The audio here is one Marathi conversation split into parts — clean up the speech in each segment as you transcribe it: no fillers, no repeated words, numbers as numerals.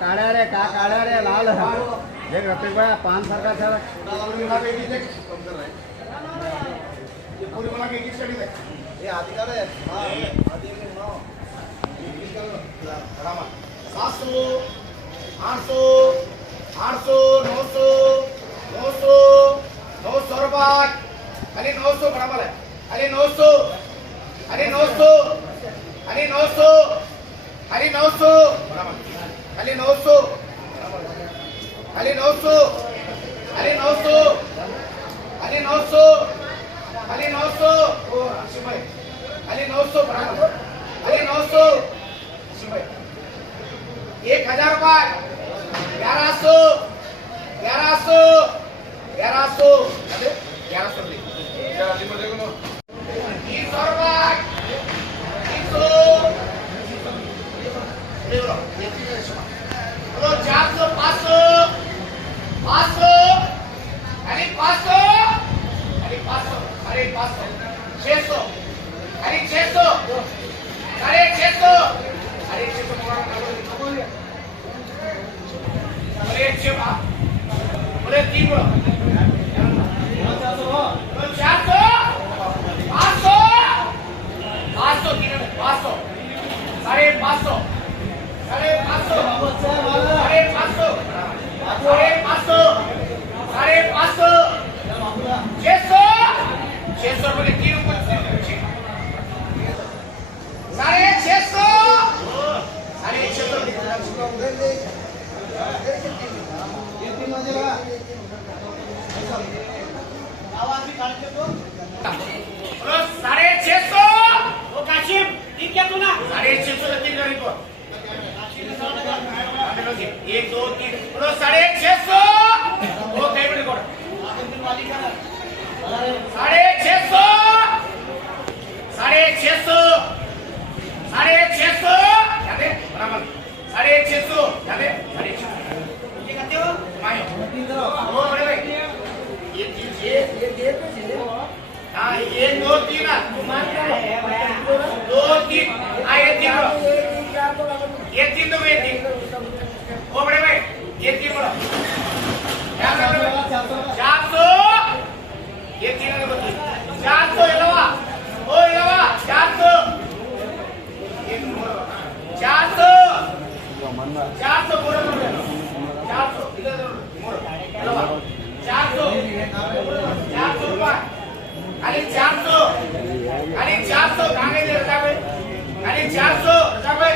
काढा रे का काढा रे लाल एक रफिक भाई पान सारखा था ये आदि का रे हां आदि में नो 700 800 800 900 900 900 रुपये अरे 900 बराबर है अरे 900 अरे 900 अरे 900 अरे 900 अरे 900 अरे 900 अरे 900 अरे 900 अरे 900 ओ आशिफ भाई अरे 900 बराबर अरे 900 आशिफ भाई 1000 रुपये 1100 1100 1100 अरे 1100 दे क्या अली मध्ये कोण 300 रुपये 300 बोलो 400 500 500 अरे 500 अरे 500 अरे 500 600 अरे 600 अरे 600 अरे 600 अरे 600 बोले 3 बोलो 400 500 500 500 अरे 500 अरे 500 अरे 500 अरे 500 अरे 500 600 600 रुपये 3 ऊपर 600 अरे 600 ये 3 मजे लगा आवाज भी काट के तो 650 ओ काशिम ठीक क्या तू ना 650 3 गाड़ी को 1 2 3 बोलो 650 वो कई मिनट को 650 650 650 याद है बराबर 650 याद है 650 ये कहते हो मायो वो बड़े भाई ये देर पे चले हां 1 2 3 2 3 ये 3 दो ये 3 ओ बड़े भाई ये 3 बोलो 400 ये 3 बोलो 400 इलावा ओ इलावा 400 400 400 बोलो 400 इधर बोलो इलावा 400 400 रुपये अरे 400 अरे 400 कहाँ गए थे रजा भाई अरे 400 रजा भाई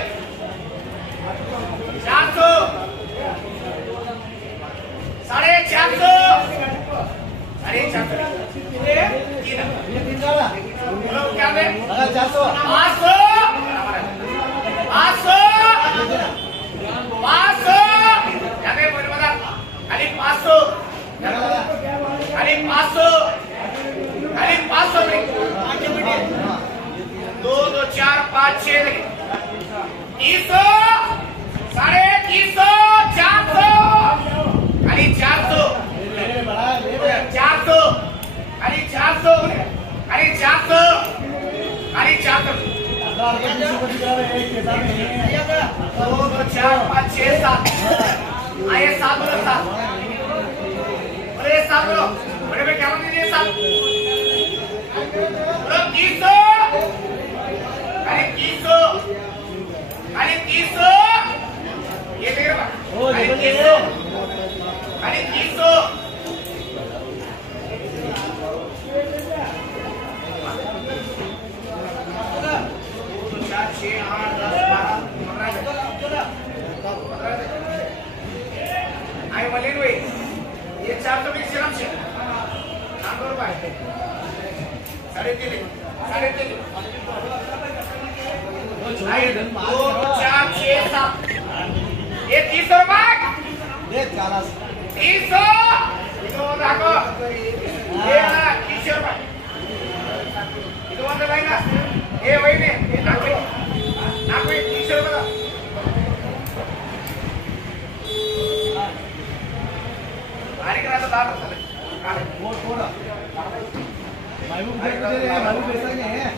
400 450 अरे 400 बोलो क्या है 400 500 500 500 क्या है बोल बता अरे 500 अरे 500 अरे 500 में 2 2 4 5 6 लगे 300 350 400 अरे 400 400 अरे 400 अरे 400 अरे 400 2 2 4 5 6 7 आए 7 बोलो 7 अरे 7 बोलो बड़े भाई क्या बोल रहे हैं 7 बोलो 300 अरे 300 अरे 300 ये मेरे पास अरे 300 अरे 300 4 6 8 10 12 15 420 ग्रामचे 9 रुपये 3.5 3.5 2 4 6 7 ये 30 रुपये दे चाला 30 ಇದು ಒಂದು ಹಾಕೋ ಏನ 30 ರೂಪಾಯಿ ಇದು ಒಂದು ಲೈನ್ ಏ ವೈನೆ ನಾಲ್ಕು 30 ರೂಪಾಯಿ ಕಾರ್ಯಕ್ರಮ ದಾಟ वो थोड़ा महबूब दे महबूब पैसा नहीं है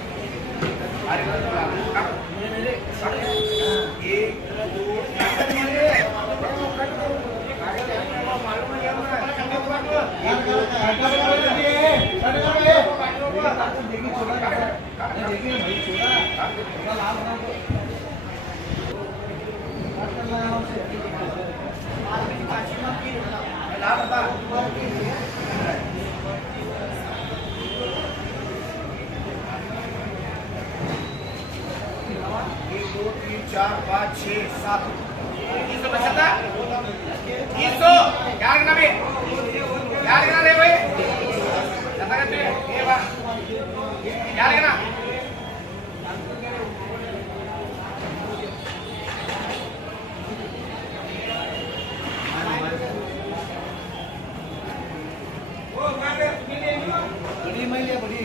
चार पाँच छः सात 300 बचता 300 यार ना भी यार ना रे भाई जता करते ये बा यार ना बड़ी महिला बड़ी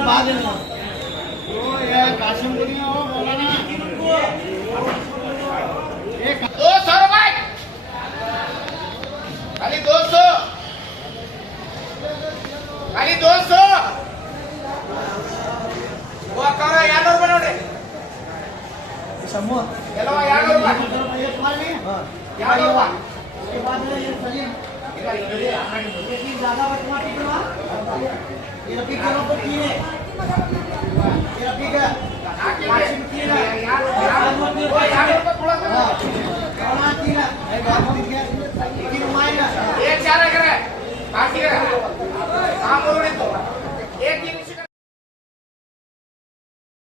बाद में काशिम को नहीं हो बोला ना 200 रुपए खाली 200 खाली 200 वो करो 200 रुपए नोटे समूह चलो 200 रुपए ये तुम्हारे नहीं हां 200 रुपए उसके बाद में ये सलीम ये चीज ज्यादा बटमाटी करवा ये रफी करो तो की है ये रफी का काशिम की है यार 200 रुपए थोड़ा